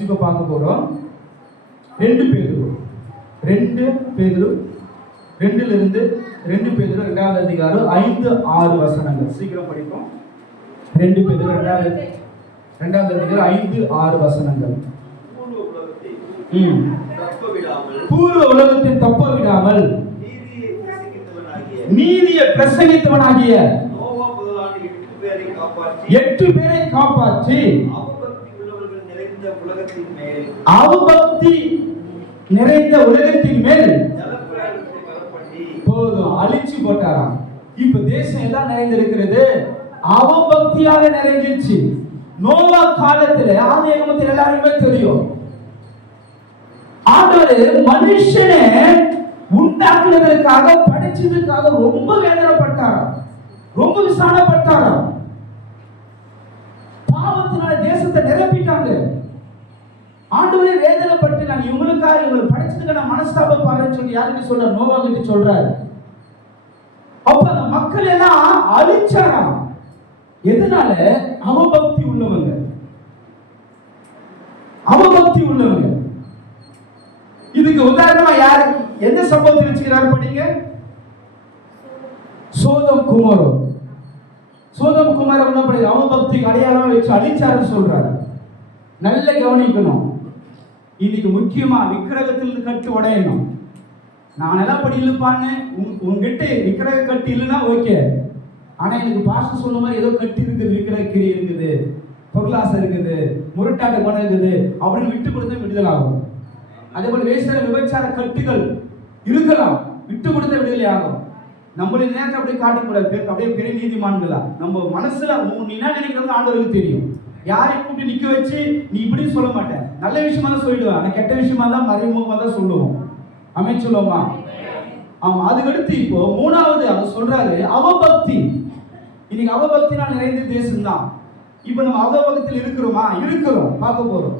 இப்போ பார்க்க போறோம். ரெண்டு பேதுரு. ரெண்டு பேதுரு. ரெண்டுல இருந்து ரெண்டு பேதுரு ரெண்டாவது அதிகாரம் ஐந்து ஆறு வசனங்கள். சீக்கிரம் படிப்போம். ரெண்டு பேதுரு ரெண்டாவது ரெண்டாவது அதிகாரம் ஐந்து ஆறு வசனங்கள். பூர்வ உலகத்தை ம். தப்ப விடாமல் நீதியை பிரசங்கித்தவனாகிய எட்டு பேரை காப்பாற்றி எட்டு பேரை காப்பாற்றி அவபக்தி உள்ளவர்கள் நிறைந்த உலகத்தின் மேல் அவபக்தி நிறைந்த உலகத்தின் மேல். போதும் அழிச்சு போட்டாராம். இப்ப தேசம் எல்லாம் நிறைந்திருக்கிறது. அவபக்தியாக நிறைஞ்சிருச்சு. நோவா காலத்துல ஆதியாகமத்தில் எல்லாருமே தெரியும். ஆண்டவர் மனுஷனை உண்டாக்குனதற்காக படைச்சதுக்காக ரொம்ப வேதனைப்பட்டாராம். ரொம்ப விசாரப்பட்டாராம் பாவத்தினால தேசத்தை நிரப்பிட்டாங்க. ஆண்டவரே வேதனைப்பட்டு நான் இவங்களுக்காக இவங்களை படிச்சதுக்கு நான் மனஸ்தாபப்படுறேன்னு சொல்லி யாருக்கு சொல்ற? நோவா கிட்ட சொல்றாரு. அப்ப அந்த மக்கள் எல்லாம் அழிச்சாராம். எதனால? அவபக்தி உள்ளவங்க. அவபக்தி உள்ளவங்க. இதுக்கு உதாரணமா யார்? எந்த சம்பவத்தை வச்சுக்கிறாரு படிங்க. சோதம் குமாரம் சோதம் குமாரம் என்ன பண்ணுறது அவபக்தி அடையாளம் வச்சு அழிச்சாருன்னு சொல்றாரு. நல்ல கவனிக்கணும். இன்னைக்கு முக்கியமா விக்கிரகத்தில் கட்டு உடையணும். நான் எல்லாம் படி இல்லப்பான்னு உன் உங்ககிட்ட விக்கிரக கட்டு இல்லைன்னா ஓகே. ஆனா எனக்கு பாஸ்டர் சொன்ன மாதிரி ஏதோ கட்டு இருக்குது விக்கிரக கிரி இருக்குது பொருளாசை இருக்குது முரட்டாட்ட குணம் இருக்குது அப்படின்னு விட்டு கொடுத்தா விடுதலை ஆகும். அதே போல வேசர விபச்சார கட்டுகள் இருக்கலாம் விட்டு கொடுத்த விடுதலை ஆகும். நம்மளுடைய நேரத்தை அப்படியே காட்டக்கூடாது. அப்படியே பெரிய நீதிமான்களா? நம்ம மனசுல நீ என்ன நினைக்கிறோம் ஆண்டவருக்கு தெரியும். யாரையும் கூப்பிட்டு நிக்க வச்சு நீ இப்படி சொல்ல மாட்டேன் நல்ல விஷயமா தான் சொல்லிடுவேன். ஆனா கெட்ட விஷயமா தான் மறைமுகமா தான் சொல்லுவோம். அமைச்சு சொல்லுவோமா? ஆமா அதுக்கடுத்து இப்போ மூணாவது அவர் சொல்றாரு அவபக்தி. இன்னைக்கு அவபக்தினா நிறைந்த தேசம் தான் இப்போ நம்ம அவபக்தியில் இருக்கிறோமா? இருக்கிறோம். பார்க்க போறோம்.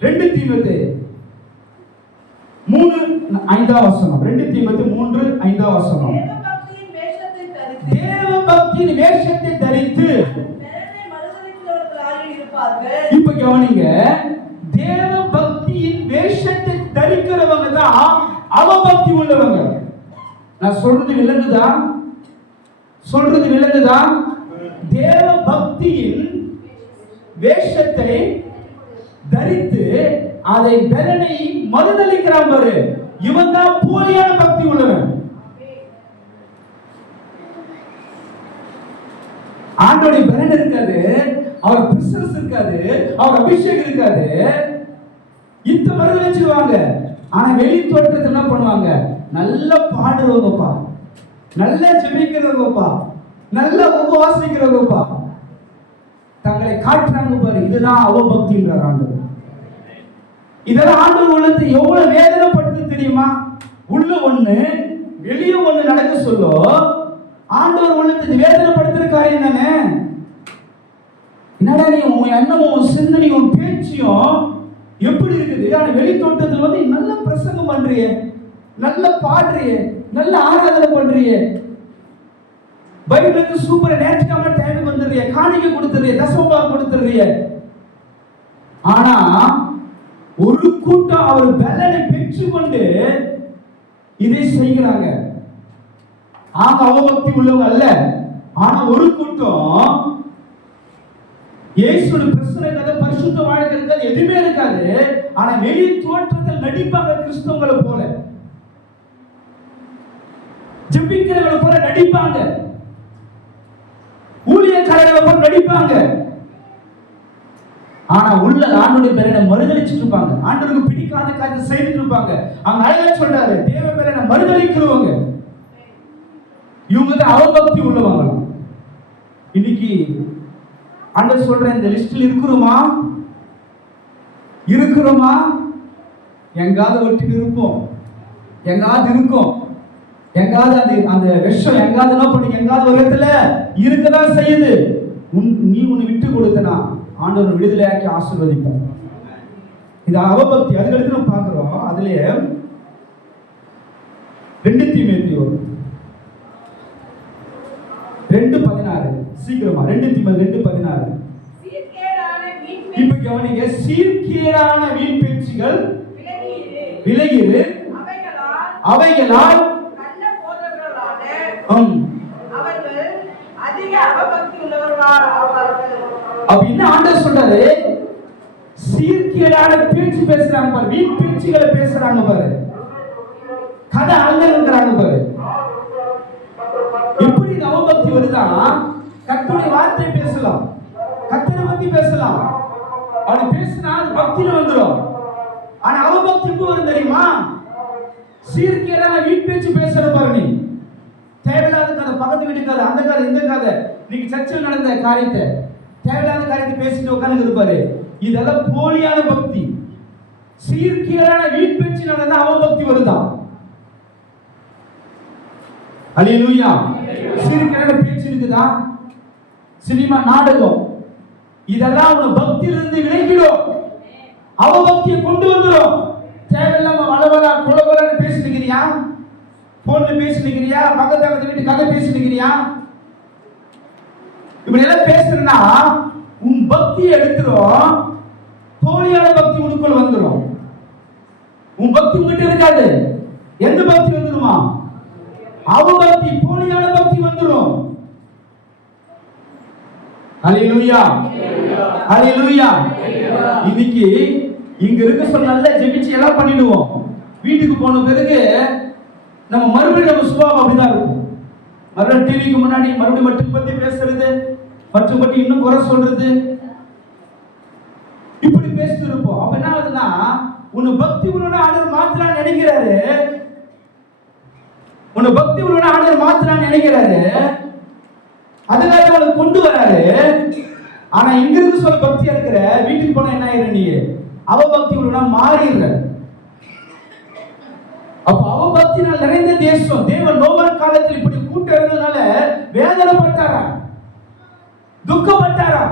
ரெண்டு தீமத்து. மூணு ஐந்தாம் வசனம். ரெண்டு தீமத்து மூன்று ஐந்தாம் வசனம். தேவ பக்தியின் வேஷத்தை தரித்து. இப்ப கவனிங்க தேவ பக்தியின் வேஷத்தை தரிக்கிறவங்க தான் அவபக்தி உள்ளவங்க. நான் சொல்றது விலங்குதான் சொல்றது விலங்குதான் தேவ பக்தியின் வேஷத்தை தரித்து அதை பலனை மறுதளிக்கிறான் பாரு. இவன் தான் போலியான பக்தி உள்ளவன். ஆண்டோடைய பலன் இருக்காது. அவர் பிசினஸ் இருக்காது அவர் அபிஷேகம் இருக்காது. இத்த மருந்து வச்சிருவாங்க. ஆனா வெளி தோற்றத்தை என்ன பண்ணுவாங்க? நல்லா பாடுறவங்கப்பா நல்லா ஜெபிக்கிறவங்கப்பா. நல்லா உபவாசிக்கிறவங்கப்பா. தங்களை காட்டுறாங்க பாரு இதுதான் அவபக்தின்றார் ஆண்டவர். இதெல்லாம் ஆண்டவர் உள்ளத்தை எவ்வளவு வேதனைப்படுத்து தெரியுமா? உள்ள ஒண்ணு வெளியே ஒண்ணு நடக்க சொல்லோ ஆண்டவர் உள்ளத்தை வேதனைப்படுத்துற காரியம் தானே? என்னடா நீ உன் எண்ணமும் சிந்தனையும் பேச்சியும் எப்படி இருக்குது ஆனால் வெளித்தோட்டத்தில் வந்து நல்ல பிரசங்கம் பண்றிய. நல்ல பாடுறிய. நல்ல ஆராதனை பண்றிய. பைபிளுக்கு சூப்பர் நேற்றுக்காம டைமுக்கு வந்துடுறிய. காணிக்கை கொடுத்துறிய தசமபாகம் கொடுத்துறிய ஆனா ஒரு கூட்டம் அவர் பலனை பெற்றுக்கொண்டு இதை செய்கிறாங்க. ஆக அவபக்தி உள்ளவங்க அல்ல. ஆனா ஒரு கூட்டம் இயேசுடைய பிரச்சனை இருக்காது பரிசுத்த வாழ்க்கை இருக்காது எதுவுமே இருக்காது. ஆனா வெளி தோற்றத்தில் நடிப்பாங்க கிறிஸ்தவங்களை போல. ஜெபிக்கிறவங்களை போல நடிப்பாங்க. ஊழியக்காரர்களை போல நடிப்பாங்க. ஆனா உள்ள ஆண்டுடைய பேரனை மறுதளிச்சுட்டு இருப்பாங்க. ஆண்டவருக்கு பிடிக்காத காரியத்தை செய்துட்டு இருப்பாங்க. அவங்க அழகா சொல்றாரு தேவ பேரனை மறுதளிக்கிறவங்க இவங்க தான் அவபக்தி உள்ளவங்க. இன்னைக்கு ஆண்டவர் சொல்ற இந்த லிஸ்டில் இருக்கிறோமா இருக்கிறோமா எங்காவது ஒட்டிட்டு இருப்போம். எங்காவது இருக்கும். எங்காவது அது அந்த விஷம் எங்காவது என்ன பண்ணி எங்காவது ஒரு இடத்துல இருக்கதான் செய்யுது. உன் நீ உன்னை விட்டு கொடுத்தனா ஆண்டவர் விடுதலையாக்கி ஆசீர்வதிப்போம். இது அவபக்தி. அதுக்கடுத்து நம்ம பார்க்குறோம். அதுலயே ரெண்டு தீமேத்தியோ ரெண்டு சீக்கிரமா. ரெண்டு தீமை ரெண்டு பதினாறு. இப்ப கவனிங்க சீர்கேடான வீண் பேச்சுகள். விலகிரு அவைகளால் அவைகளால் நல்ல போதகர்களான ஹம், அவர்கள் அதிக அவபக்தி உள்ளவர்களாக ஆவார்கள். அப்ப என்ன ஆண்டவர் சொல்றாரு? சீர்கேடான பேச்சு பேசுறாங்க பாரு. வீண் பேச்சுகளை பேசுறாங்க பாரு. கதை அல்லங்கிறாங்க பாரு. எப்படி இந்த அவபக்தி கத்துடைய வார்த்தை பேசலாம். கத்தனை பத்தி பேசலாம். அப்படி பேசினா பக்தியில வந்துடும் ஆனா அவபக்தி எப்போ வரும் தெரியுமா? சீர்கேடான வீட்டு பேச்சு பேசுற பாரு நீ. தேவையில்லாத கதை பக்கத்து வீட்டு கதை அந்த கதை இந்த கதை. நீங்க சர்ச்சில் நடந்த காரியத்தை தேவையில்லாத காரியத்தை பேசிட்டு உட்காந்து இருப்பாரு இதெல்லாம் போலியான பக்தி. சீர்கேடான வீட்டு பேச்சு நடந்தா அவபக்தி வருதான் அலியலூயா சீர்கேடான பேச்சு இருக்குதா? சினிமா நாடகம். இதெல்லாம் உன பக்தியிலிருந்து அவ அவபக்தியை கொண்டு வந்துடும். தேவையில்லாம வளவலா குளவலான்னு பேசி நிக்கிறியா? போன்ல பேசி பக்கத்து பக்கத்து வீட்டு கதை பேசினுக்கிறியா இப்படி எல்லாம் பேசுறா உன் பக்தி எடுத்துரும். போலியான பக்தி உனக்குள் வந்துடும் உன் பக்தி உங்ககிட்ட இருக்காது. எந்த பக்தி வந்துருமா? அவபக்தி போலியான பக்தி வந்துடும் ஹalleluya. ஹalleluya. இன்னைக்கு இங்க இருக்க சொல்ல ஜெபிச்சு எல்லாம் பண்ணிடுவோம். வீட்டுக்கு போன பிறகு நம்ம மறுபடியும் நம்ம சுபாவம் அப்படிதான் இருக்கும். மறுபடியும் டிவிக்கு முன்னாடி மறுபடியும் மட்டும் பத்தி பேசுறது மற்றும் பத்தி இன்னும் குறை சொல்றது. இப்படி பேசிட்டு இருப்போம். அப்ப என்ன ஆகுதுன்னா உன்னை பக்தி உள்ள ஆண்டவர் மாத்தலாம் நினைக்கிறாரு. உன்னை பக்தி உள்ளவன ஆண்டவர் மாத்தலாம் நினைக்கிறாரு. அதுக்காக அவனுக்கு கொண்டு வராரு. ஆனா இங்க இருந்து சொல்ல பக்தியா இருக்கிற வீட்டுக்கு போனா என்ன ஆயிரு நீ அவ பக்தி மாறிடுற. அப்ப அவ பக்தினால் நிறைந்த தேசம். தேவன் நோபல் காலத்தில் இப்படி கூட்டம் இருந்ததுனால வேதனைப்பட்டாரா? துக்கப்பட்டாரா?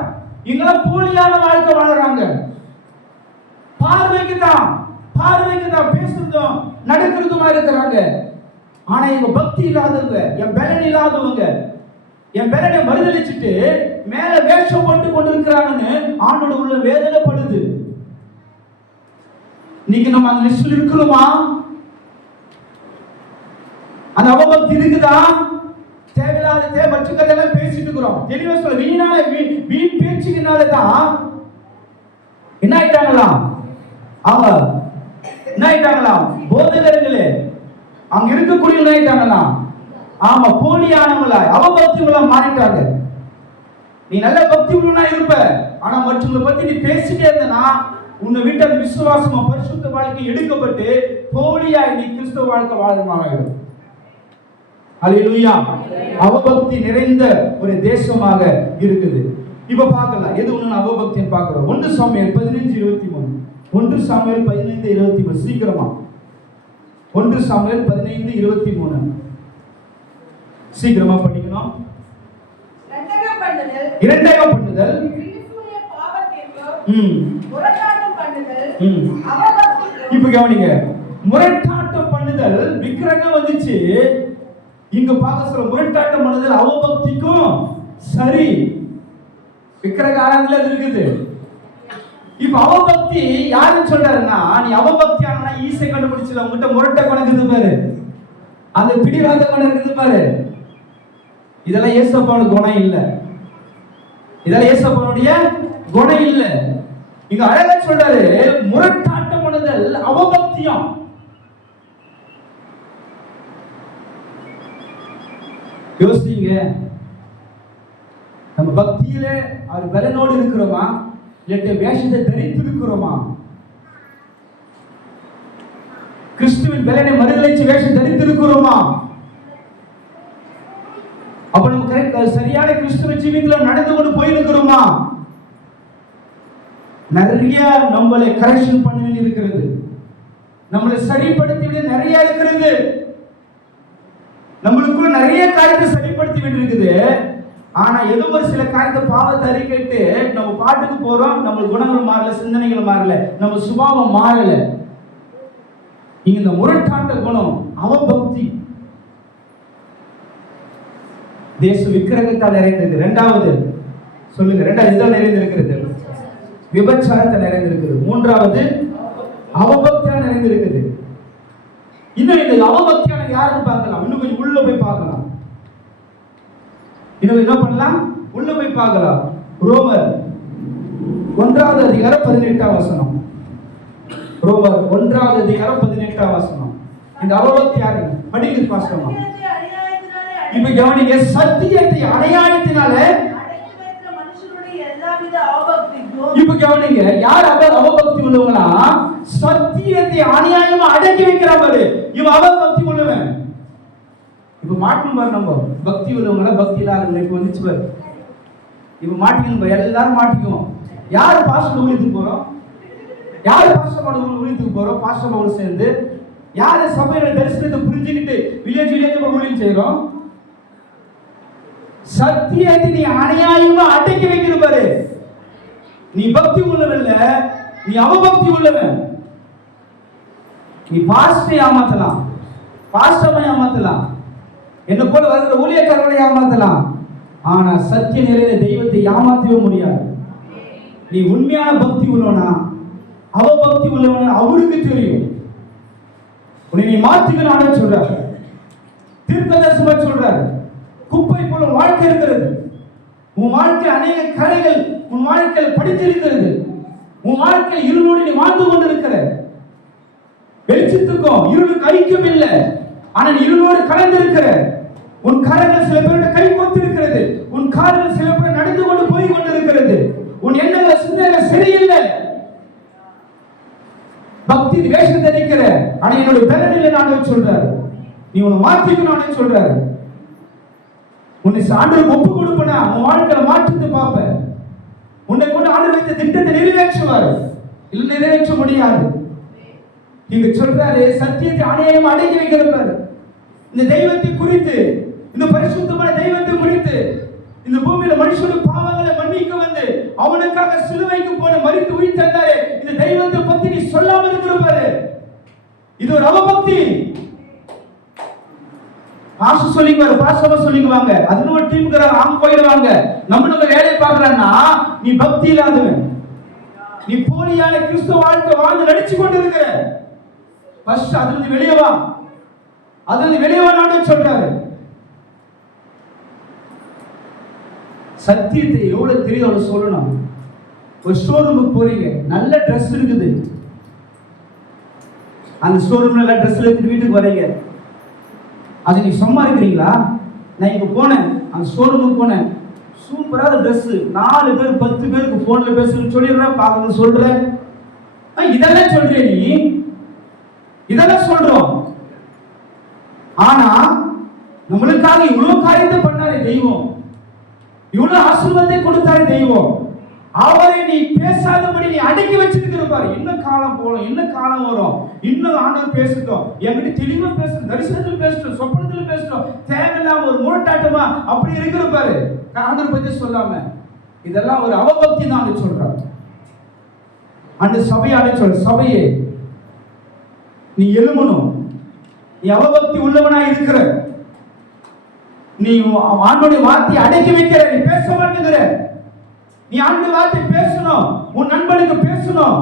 இங்கெல்லாம் போலியான வாழ்க்கை வாழுறாங்க. பார்வைக்கு தான் பார்வைக்கு தான் பேசுறதும் நடக்கிறதுமா இருக்கிறாங்க. ஆனா எங்க பக்தி இல்லாதவங்க என் பலன் இல்லாதவங்க என் பலனை மறுதளிச்சுட்டு மேல வேஷம் போட்டு கொண்டு இருக்கிறாங்கன்னு ஆண்டோட உள்ள வேதனைப்படுது. இன்னைக்கு நம்ம அந்த லிஸ்ட்ல இருக்கிறோமா? அந்த அவபக்தி இருக்குதா? தேவையில்லாத தேவை மற்ற கதையெல்லாம் பேசிட்டு இருக்கிறோம். தெளிவா சொல்ல வீணால வீண் வீண் தான் என்ன ஆயிட்டாங்களா? அவங்க என்ன ஆயிட்டாங்களாம் போதகர்களே அங்க இருக்கக்கூடிய என்ன ஆயிட்டாங்களா? ஆமா போலியானவங்களா? அவபக்திகளா மாறிட்டாங்க. நீ நல்ல பக்தி உள்ளவனா இருப்ப. ஆனா மற்றவங்களை பத்தி நீ பேசிட்டே இருந்தனா உன்னை விட்டு அந்த விசுவாசமா பரிசுத்த வாழ்க்கை எடுக்கப்பட்டு போலியா நீ கிறிஸ்தவ வாழ்க்கை வாழமாகிடும் அலையிலுயா அவபக்தி நிறைந்த ஒரு தேசமாக இருக்குது. இப்ப பார்க்கலாம். எது ஒண்ணு அவபக்தின்னு பார்க்கிறோம். ஒன்று சாமியல் பதினஞ்சு இருபத்தி மூணு. ஒன்று சாமியல் பதினைந்து இருபத்தி மூணு. சீக்கிரமா. ஒன்று சாமியல் பதினைந்து இருபத்தி மூணு. சீக்கிரமா படிக்கணும் இரண்டகம் பண்ணுதல். இப்ப கவனிங்க. முரட்டாட்டம் பண்ணுதல். விக்கிரகம் வந்துச்சு. இங்க பார்க்க சொல்ற முரட்டாட்டம் பண்ணுதல் அவபக்திக்கும் சரி. விக்கிரக ஆராதனை அது இருக்குது. இப்ப அவபக்தி யாருன்னு சொல்றாருன்னா நீ அவபக்தி ஆனா ஈஸை கண்டுபிடிச்சல உங்ககிட்ட முரட்ட குணம் இருக்குது பாரு. அந்த பிடிவாத குணம் இருக்குது பாரு. இதெல்லாம் ஏசப்பாவோட குணம் இல்ல. இதெல்லாம் ஏசப்பாவுடைய குணம் இல்லை. இங்க அழகா சொல்றாரு முரட்டாட்டம் பண்ணுதல் அவபக்தியம் யோசிங்க. நம்ம பக்தியில அவர் பலனோடு இருக்கிறோமா? இல்லாட்டி வேஷத்தை தரித்து இருக்கிறோமா கிறிஸ்துவின் பலனை மறுதளிச்சு வேஷம் தரித்து இருக்கிறோமா அப்ப நம்ம சரியான கிறிஸ்துவ ஜீவியத்தில் நடந்து கொண்டு போயிருக்கிறோமா? நிறைய நம்மளை கரெக்ஷன் பண்ண வேண்டி இருக்கிறது. நம்மளை சரிப்படுத்தி விட நிறைய இருக்கிறது. நம்மளுக்குள்ள நிறைய காரியத்தை சரிப்படுத்தி வேண்டி இருக்குது ஆனா ஏதோ ஒரு சில காரியத்தை பாவத்தை அறிக்கைட்டு நம்ம பாட்டுக்கு போறோம் நம்ம குணங்கள் மாறல சிந்தனைகள் மாறல நம்ம சுபாவம் மாறல. இங்க இந்த முரட்டாட்ட குணம் அவபக்தி தேச விக்கிரகத்தால் நிறைந்தது. இரண்டாவது சொல்லுங்க ரெண்டாவது இதுதான் நிறைந்திருக்கிறது? விபச்சாரத்தை நிறைந்திருக்குது மூன்றாவது அவபக்தியா நிறைந்திருக்குது இன்னும் இந்த அவபக்தியான யாருன்னு பார்க்கலாம். இன்னும் கொஞ்சம் உள்ள போய் பார்க்கலாம். இன்னும் என்ன பண்ணலாம்? உள்ள போய் பார்க்கலாம். ரோமர் ஒன்றாவது அதிகாரம் பதினெட்டாம் வசனம். ரோமர் ஒன்றாவது அதிகாரம் பதினெட்டாம் வசனம். இந்த அவபக்தி யாரு? படிக்க பாஸ்டமா இப்ப கவனிங்க சத்தியத்தை அடையாளத்தினால இப்ப கவனிங்க யார் அவ அவபக்தி உள்ளவங்களா? சத்தியத்தை அநியாயமா அடக்கி வைக்கிறான் பாரு இவன் அவபக்தி உள்ளவன். இப்ப மாட்டணும் பாரு நம்ம. பக்தி உள்ளவங்கள? பக்தி இல்லாதவங்க இப்ப வந்துச்சு பாரு. இப்ப மாட்டிக்கணும் பாரு. எல்லாரும் மாட்டிக்குவோம். யார் பாஸ்டர் ஊழியத்துக்கு போறோம்? யார் பாஸ்டர் ஊழியத்துக்கு போறோம்? பாஸ்டர் சேர்ந்து. யாரு சபையோட தரிசனத்தை புரிஞ்சுக்கிட்டு வில்லேஜ் வில்லேஜ் ஊழியம் செய்றோம்? சத்தியத்தை நீ அநியாயமா அடக்கி வைக்கிற பாரு. நீ பக்தி உள்ளவன் இல்ல நீ அவபக்தி உள்ளவன். நீ பாஸ்டை ஏமாத்தலாம் பாஸ்டமை ஏமாத்தலாம் என்ன போல வருகிற ஊழியக்காரர்களை ஏமாத்தலாம். ஆனா சத்திய நிலையில தெய்வத்தை ஏமாத்தவே முடியாது. நீ உண்மையான பக்தி உள்ளவனா அவபக்தி உள்ளவனா அவருக்கு தெரியும். உன்னை நீ மாத்திக்கணும் சொல்றாரு. தீர்க்கதரிசனமா சொல்றாரு. குப்பை போல வாழ்க்கை இருக்கிறது. உன் வாழ்க்கை அநேக கரைகள் உன் வாழ்க்கையில் படித்திருக்கிறது. உன் வாழ்க்கை இருளோடு நீ வாழ்ந்து கொண்டிருக்கிற. வெளிச்சத்துக்கும் இருளுக்கு ஐக்கியம் இல்லை ஆனால் நீ இருளோடு கலந்திருக்கிற. உன் கரங்கள் சில பேரோட கை கொத்திருக்கிறது. உன் கால்கள் சில பேர் நடந்து கொண்டு போய் கொண்டிருக்கிறது. உன் எண்ணங்கள் சிந்தனைகள் சரியில்லை. பக்தி வேஷம் தரிக்கிற ஆனா என்னோட பலனில் நான் சொல்றாரு நீ உன்னை மாத்திக்கணும் சொல்றாரு. உன்னை ஆண்டவருக்கு ஒப்பு கொடுப்பனா? உன் வாழ்க்கையில மாற்றத்தை பார்ப்ப உன்னை கொண்டு ஆண்டு வைத்த திட்டத்தை நிறைவேற்றுவார். இல்லை நிறைவேற்ற முடியாது. இங்க சொல்றாரு சத்தியத்தை அநேகம் அடங்கி வைக்கிறப்பாரு இந்த தெய்வத்தை குறித்து இந்த பரிசுத்தமான தெய்வத்தை குறித்து இந்த பூமியில மனுஷனோட பாவங்களை மன்னிக்க வந்து அவனுக்காக சிலுவைக்கு போன மறித்து உயிர் தந்தாரு இந்த தெய்வத்தை பத்தி நீ சொல்லாம இருக்கிற இது ஒரு அவபக்தி. பாச சொல்லிக்குவாரு பாசமா சொல்லிக்குவாங்க. அதுன்னு ஒரு டீமுக்கு அவங்க போயிடுவாங்க நம்ம நம்ம வேலையை பார்க்கறன்னா நீ பக்தி இல்லாதவன். நீ போலியான கிறிஸ்துவ வாழ்க்கை வாழ்ந்து நடிச்சு கொண்டு இருக்கிற ஃபர்ஸ்ட் அதுல இருந்து வெளியே வா. அதுல இருந்து வெளியே வா நான் சொல்றாரு. சத்தியத்தை எவ்வளவு தெரியும் அவ்வளவு சொல்லணும். ஒரு ஷோரூமுக்கு போறீங்க நல்ல ட்ரெஸ் இருக்குது. அந்த ஷோரூம்ல நல்ல ட்ரெஸ் எடுத்துட்டு வீட்டுக்கு வரீங்க அது நீ சும்மா இருக்கிறீங்களா? நான் இங்கே போனேன். அந்த ஷோரூமுக்கு போனேன். சூப்பராக ட்ரெஸ்ஸு நாலு பேர் பத்து பேருக்கு ஃபோனில் பேசுன்னு சொல்லிடுறேன் பார்க்கணும் சொல்கிறேன் ஆ, இதெல்லாம் சொல்கிறேன் நீ? இதெல்லாம் சொல்கிறோம் ஆனால் நம்மளுக்காக இவ்வளோ காரியத்தை பண்ணாரு தெய்வம். இவ்வளோ ஆசீர்வாதத்தை கொடுத்தாரு தெய்வம். அவரை நீ பேசாதபடி நீ அடக்கி வச்சிருக்கிற பாரு இன்னும் காலம் போகணும் இன்னும் காலம் வரும். இன்னும் ஆண்டவர் பேசட்டும் என்கிட்ட தெளிவா பேசணும் தரிசனத்தில் பேசணும் சொப்பனத்தில் பேசணும் தேவையில்லாம ஒரு முரட்டாட்டமா அப்படி இருக்கிற பாரு ஆண்டவர் பத்தி சொல்லாம. இதெல்லாம் ஒரு அவபக்தி தான் சொல்றார். அந்த சபையாலே சொல்ற சபையே நீ எழுமணும் நீ அவபக்தி உள்ளவனா இருக்கிற. நீ ஆண்டோடைய வார்த்தையை அடக்கி வைக்கிற. நீ பேச மாட்டேங்கிற. நீ ஆண்டு வார்த்தை பேசணும். உன் நண்பனுக்கு பேசணும்.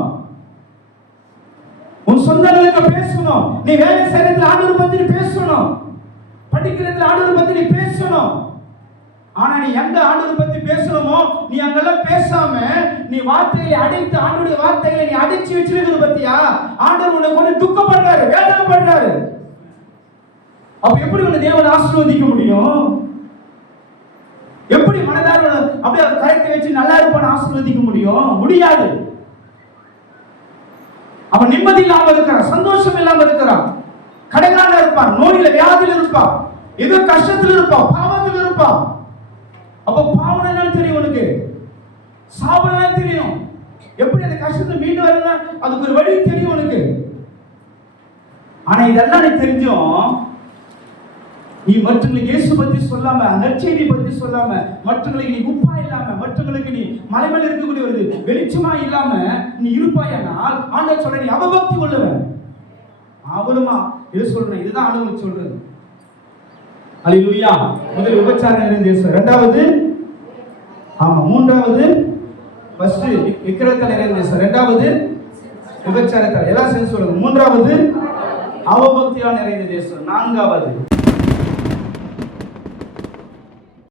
உன் சொந்தங்களுக்கு பேசணும். நீ வேலை செய்யறதுல ஆண்டவர் பத்தி பேசணும். படிக்கிறதுல ஆண்டவர் பத்தி நீ பேசணும். ஆனா நீ எந்த ஆண்டவர் பத்தி பேசணுமோ நீ அங்கெல்லாம் பேசாம நீ வார்த்தையை அடைத்து ஆண்டுடைய வார்த்தைகளை நீ அடைச்சு வச்சிருக்கிறது பத்தியா? ஆண்டவர் உன்னை கொண்டு துக்கப்படுறாரு வேதனை பண்றாரு அப்ப எப்படி உன்னை தேவன் ஆசீர்வதிக்க முடியும்? எப்படி மனதார அப்படியே கரைத்து வச்சு நல்லா இருப்பான்னு ஆசீர்வதிக்க முடியும்? முடியாது. அவன் நிம்மதி இல்லாம இருக்கிறான் சந்தோஷம் இல்லாம இருக்கிறான். கடைக்கால இருப்பான் நோயில வியாதியில் இருப்பான். ஏதோ கஷ்டத்துல இருப்பான் பாவத்தில் இருப்பான். அப்ப பாவனை தெரியும் உனக்கு? சாபம் தெரியும். எப்படி அந்த கஷ்டத்தை மீண்டு வரலாம் அதுக்கு ஒரு வழி தெரியும் உனக்கு. ஆனா இதெல்லாம் எனக்கு தெரிஞ்சும் நீ மற்றவங்களுக்கு இயேசு பத்தி சொல்லாம நற்செய்தி பத்தி சொல்லாம மற்றவங்களுக்கு நீ உப்பா இல்லாம மற்றவங்களுக்கு நீ மலை மேல இருக்கக்கூடிய ஒரு வெளிச்சமா இல்லாம நீ இருப்பாயானால் ஆண்டவர் சொல்ற நீ அவபக்தி கொள்ளுவேன். அவருமா இது சொல்றேன்? இதுதான் அனுபவம் சொல்றது. அல்லேலூயா முதல் உபச்சாரம் நிறைந்த ரெண்டாவது ஆமா மூன்றாவது ஃபர்ஸ்ட் விக்கிரகத்தில் நிறைந்த சார் ரெண்டாவது விபச்சாரத்தால் எல்லாம் சேர்ந்து சொல்லுங்க. மூன்றாவது அவபக்தியால் நிறைந்த தேசம் நான்காவது.